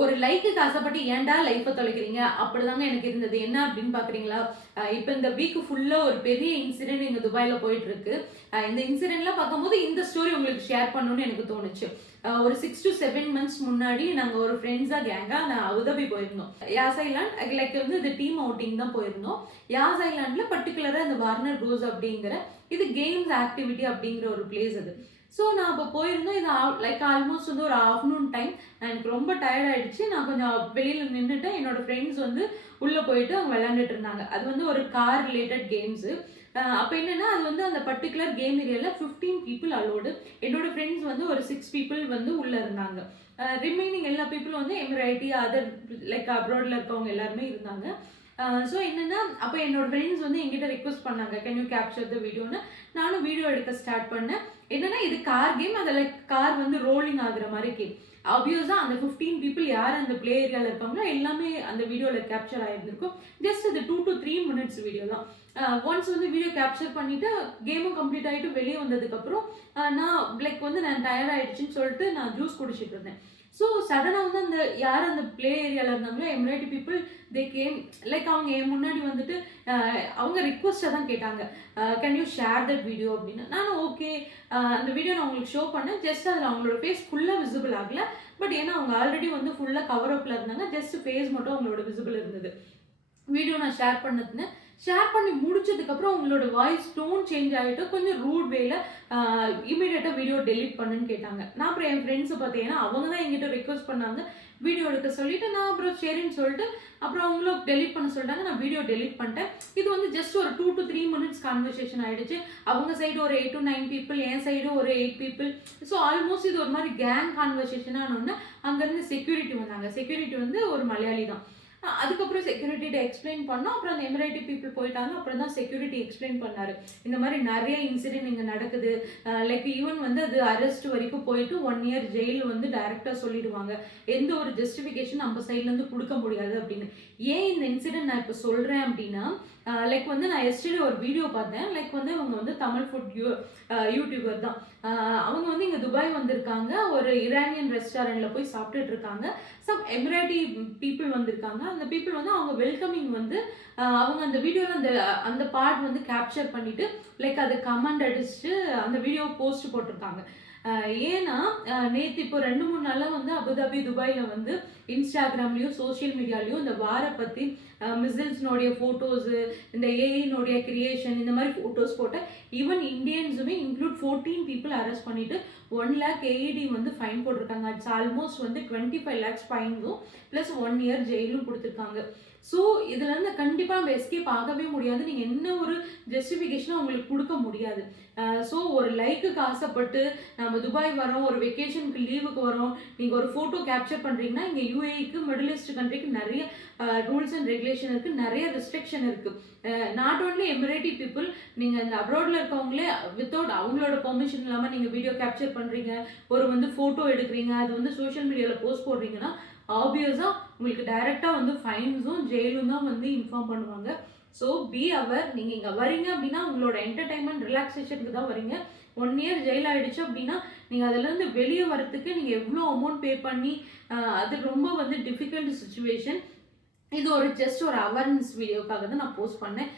ஒரு லைக்குக்கு ஆசைப்பட்டு ஏன்டா லைஃப்பை தொலைக்கிறீங்க அப்படிதாங்க எனக்கு இருந்தது. என்ன அப்படின்னு பாக்குறீங்களா, இப்போ இந்த வீக் ஃபுல்லா ஒரு பெரிய இன்சிடென்ட் இங்க துபாயில போயிட்டு இருக்கு. இந்த இன்சிடென்ட்லாம் பார்க்கும்போது இந்த ஸ்டோரி உங்களுக்கு ஷேர் பண்ணணும்னு எனக்கு தோணுச்சு. ஒரு 6 to 7 months முன்னாடி நாங்க ஒரு ஃப்ரெண்ட்ஸா கேங்கா நான் அபுதாபி போயிருந்தோம். யாஸ் ஐலாண்ட் லைக் வந்து இது டீம் அவுட்டிங் தான் போயிருந்தோம். யாஸ் ஐலாண்ட்ல பர்டிகுலரா இந்த வார்னர் ப்ரோஸ் அப்படிங்கிற இது கேம்ஸ் ஆக்டிவிட்டி அப்படிங்கிற ஒரு பிளேஸ் அது. ஸோ நான் அப்போ போயிருந்தோம். இது லைக் ஆல்மோஸ்ட் வந்து ஒரு ஆஃப்டர்நூன் டைம். எனக்கு ரொம்ப டயர்ட் ஆயிடுச்சு. நான் கொஞ்சம் வெளியில் நின்றுட்டேன். என்னோட ஃப்ரெண்ட்ஸ் வந்து உள்ளே போயிட்டு அவங்க விளையாண்டுட்டு இருந்தாங்க. அது வந்து ஒரு கார் ரிலேட்டட் கேம்ஸு. அப்போ என்னன்னா அது வந்து அந்த பர்டிகுலர் கேம் ஏரியாவில் 15 பீப்புள் அலோடு. என்னோட ஃப்ரெண்ட்ஸ் வந்து ஒரு 6 பீப்புள் வந்து உள்ளே இருந்தாங்க. ரிமைனிங் எல்லா பீப்புளும் வந்து எமிரேட்டி அதர் லைக் அப்ராட்ல இருக்கவங்க எல்லாருமே இருந்தாங்க. ஸோ என்னன்னா அப்போ என்னோட ஃப்ரெண்ட்ஸ் வந்து எங்கிட்ட ரெக்வஸ்ட் பண்ணாங்க, கேன் யூ கேப்சர் த வீடியோன்னு. நானும் வீடியோ எடுக்க ஸ்டார்ட் பண்ணேன். என்னன்னா இது கார் கேம், அதில் லைக் கார் வந்து ரோலிங் ஆகுற மாதிரி கேம். ஆப்வியஸா அந்த 15 பீப்புள் யார் அந்த பிளே ஏரியாவில் இருப்பாங்களோ எல்லாமே அந்த வீடியோவில் கேப்சர் ஆகிருந்திருக்கும். ஜஸ்ட் அது 2 to 3 minutes வீடியோ தான். ஒன்ஸ் வந்து வீடியோ கேப்சர் பண்ணிட்டு கேமும் கம்ப்ளீட் ஆகிட்டு வெளியே வந்ததுக்கப்புறம் நான் லைக் வந்து நான் டயர்ட் ஆயிடுச்சுன்னு சொல்லிட்டு நான் ஜூஸ் குடிச்சிட்டு இருந்தேன். ஸோ சடனாக வந்து அந்த யார் அந்த பிளே ஏரியாவில் இருந்தாங்களோ எமிரேட்டி பீப்புள் தே கேம் லைக் அவங்க என் முன்னாடி வந்துட்டு அவங்க ரிக்வஸ்ட்டை தான் கேட்டாங்க, can you share that video அப்படின்னு. நானும் ஓகே அந்த வீடியோ நான் உங்களுக்கு ஷோ பண்ணேன். ஜஸ்ட் அதில் அவங்களோட ஃபேஸ் ஃபுல்லாக விசிபிள் ஆகல. பட் ஏன்னா அவங்க ஆல்ரெடி வந்து ஃபுல்லாக கவர் அப்பில் இருந்தாங்க. ஜஸ்ட் ஃபேஸ் மட்டும் அவங்களோட விசிபிள் இருந்தது. வீடியோ நான் ஷேர் பண்ணதுன்னு ஷேர் பண்ணி முடிச்சதுக்கப்புறம் உங்களோட வாய்ஸ் டோன் சேஞ்ச் ஆகிட்டு கொஞ்சம் ரூட் வேல இமீடியட்டாக வீடியோ டெலிட் பண்ணுன்னு கேட்டாங்க. நான் அப்புறம் என் ஃப்ரெண்ட்ஸை பார்த்தீங்கன்னா அவங்க தான் என்கிட்ட ரெக்வஸ்ட் பண்ணாங்க வீடியோ எடுக்க சொல்லிட்டு, நான் அப்புறம் சரின்னு சொல்லிட்டு அப்புறம் அவங்களும் டெலிட் பண்ண சொல்லிட்டாங்க. நான் வீடியோ டெலிட் பண்ணிட்டேன். இது வந்து ஜஸ்ட் ஒரு 2 to 3 minutes கான்வர்சேஷன் ஆயிடுச்சு. அவங்க சைடு ஒரு 8 to 9 பீப்புள், என் சைடு ஒரு 8 பீப்புள். ஸோ ஆல்மோஸ்ட் இது ஒரு மாதிரி கேங் கான்வர்சேஷனான ஒன்று. அங்கேருந்து செக்யூரிட்டி வந்தாங்க. செக்யூரிட்டி வந்து ஒரு மலையாளி தான். அதுக்கப்புறம் செக்யூரிட்டிகிட்ட எக்ஸ்பிளைன் பண்ணோம். அப்புறம் அந்த எமிரேட்டி பீப்புள் போயிட்டாங்க. அப்புறம் தான் செக்யூரிட்டி எக்ஸ்பிளைன் பண்ணாரு, இந்த மாதிரி நிறைய இன்சிடென்ட் இங்கே நடக்குது. லைக் ஈவன் வந்து அது அரெஸ்ட் வரைக்கும் போயிட்டு 1 year ஜெயில் வந்து டைரக்டாக சொல்லிடுவாங்க. எந்த ஒரு ஜஸ்டிஃபிகேஷன் நம்ம சைட்லேருந்து கொடுக்க முடியாது அப்படின்னு. ஏன் இந்த இன்சிடென்ட் நான் இப்போ சொல்கிறேன் அப்படின்னா, லைக் வந்து நான் எஸ்டர்டே ஒரு வீடியோ பார்த்தேன். லைக் வந்து அவங்க வந்து தமிழ் ஃபுட் யூடியூபர் தான். அவங்க வந்து இங்கே துபாய் வந்திருக்காங்க. ஒரு இரானியன் ரெஸ்டாரண்ட்டில் போய் சாப்பிட்டுட்டு இருக்காங்க. சம் எமிரேட்டி பீப்புள் வந்திருக்காங்க. அந்த பீப்புள் வந்து அவங்க வெல்கமிங் வந்து அவங்க அந்த வீடியோவில் அந்த பார்ட் வந்து கேப்சர் பண்ணிட்டு லைக் அதை கமெண்ட் அடிச்சுட்டு அந்த வீடியோ போஸ்ட் போட்டிருக்காங்க. ஏன்னா நேற்று இப்போ 2-3 நாளாக வந்து அபுதாபி துபாயில் வந்து இன்ஸ்டாகிராம்லேயும் சோஷியல் மீடியாலையும் இந்த வாரை பற்றி மிசில்ஸ்னுடைய ஃபோட்டோஸு, இந்த ஏஐனுடைய கிரியேஷன், இந்த மாதிரி ஃபோட்டோஸ் போட்ட ஈவன் இந்தியன்ஸுமே இன்க்ளூட் 14 பீப்புள் அரெஸ்ட் பண்ணிட்டு 1 lakh AED வந்து ஃபைன் போட்டிருக்காங்க. இட்ஸ் ஆல்மோஸ்ட் வந்து 25 lakhs ஃபைனும் ப்ளஸ் 1 year ஜெயிலும் கொடுத்துருக்காங்க. ஸோ இதுலேருந்து கண்டிப்பாக நம்ம எஸ்கேப் ஆகவே முடியாது. நீங்கள் என்ன ஒரு ஜஸ்டிஃபிகேஷனும் அவங்களுக்கு கொடுக்க முடியாது. ஸோ ஒரு லைக்குக்கு ஆசைப்பட்டு நம்ம துபாய் வரோம், ஒரு வெக்கேஷனுக்கு லீவுக்கு வரோம், நீங்கள் ஒரு ஃபோட்டோ கேப்சர் பண்ணுறீங்கன்னா இங்கே யூஏஇக்கு மிடில் ஈஸ்ட் கண்ட்ரிக்கு நிறைய ரூல்ஸ் அண்ட் ரெகுலேஷன் இருக்குது, நிறைய ரெஸ்ட்ரிக்ஷன் இருக்குது. நாட் ஓன்லி எமிரேட்டி பீப்புள், நீங்கள் இந்த அப்ராடில் இருக்கவங்களே வித்தவுட் அவங்களோட பெர்மிஷன் இல்லாமல் நீங்கள் வீடியோ கேப்சர் பண்ணுறீங்க, ஒரு வந்து ஃபோட்டோ எடுக்கிறீங்க, அது வந்து சோஷியல் மீடியாவில் போஸ்ட் போடுறீங்கன்னா ஆப்வியஸாக உங்களுக்கு டைரெக்டாக வந்து ஃபைன்ஸும் ஜெயிலும் தான் வந்து இன்ஃபார்ம் பண்ணுவாங்க. ஸோ பி அவர். நீங்கள் இங்கே வரீங்க அப்படின்னா உங்களோட என்டர்டைன்மெண்ட் ரிலாக்ஸேஷனுக்கு தான் வரீங்க. 1 year ஜெயில் ஆகிடுச்சு அப்படின்னா நீங்கள் அதிலேருந்து வெளியே வரத்துக்கு நீங்கள் எவ்வளோ அமௌண்ட் பே பண்ணி அது ரொம்ப வந்து டிஃபிகல்ட் சுச்சுவேஷன். இது ஒரு ஜஸ்ட் ஒரு அவேர்னஸ் வீடியோக்காக தான் நான் போஸ்ட் பண்ணேன்.